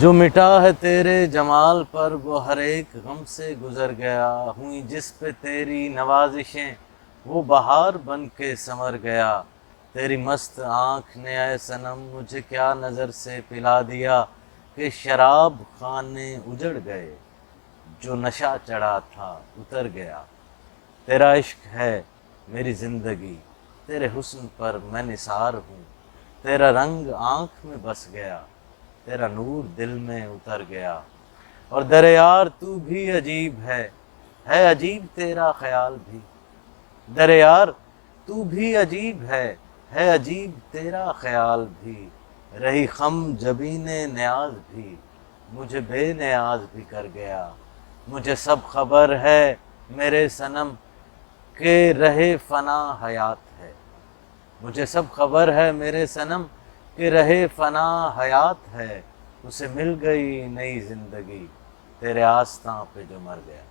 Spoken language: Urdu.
جو مٹا ہے تیرے جمال پر وہ ہر ایک غم سے گزر گیا، ہوئی جس پہ تیری نوازشیں وہ بہار بن کے سنور گیا۔ تیری مست آنکھ نے اے صنم مجھے کیا نظر سے پلا دیا کہ شراب خانے اجڑ گئے، جو نشہ چڑھا تھا اتر گیا۔ تیرا عشق ہے میری زندگی، تیرے حسن پر میں نثار ہوں، تیرا رنگ آنکھ میں بس گیا، تیرا نور دل میں اتر گیا۔ اور در یار تو بھی عجیب ہے عجیب تیرا خیال بھی، در یار تو بھی عجیب ہے عجیب تیرا خیال بھی، رہی خم جبین نیاز بھی مجھے بے نیاز بھی کر گیا۔ مجھے سب خبر ہے میرے صنم کہ رہے فنا حیات ہے، مجھے سب خبر ہے میرے صنم کہ رہے فنا حیات ہے، اسے مل گئی نئی زندگی تیرے آستاں پہ جو مر گیا۔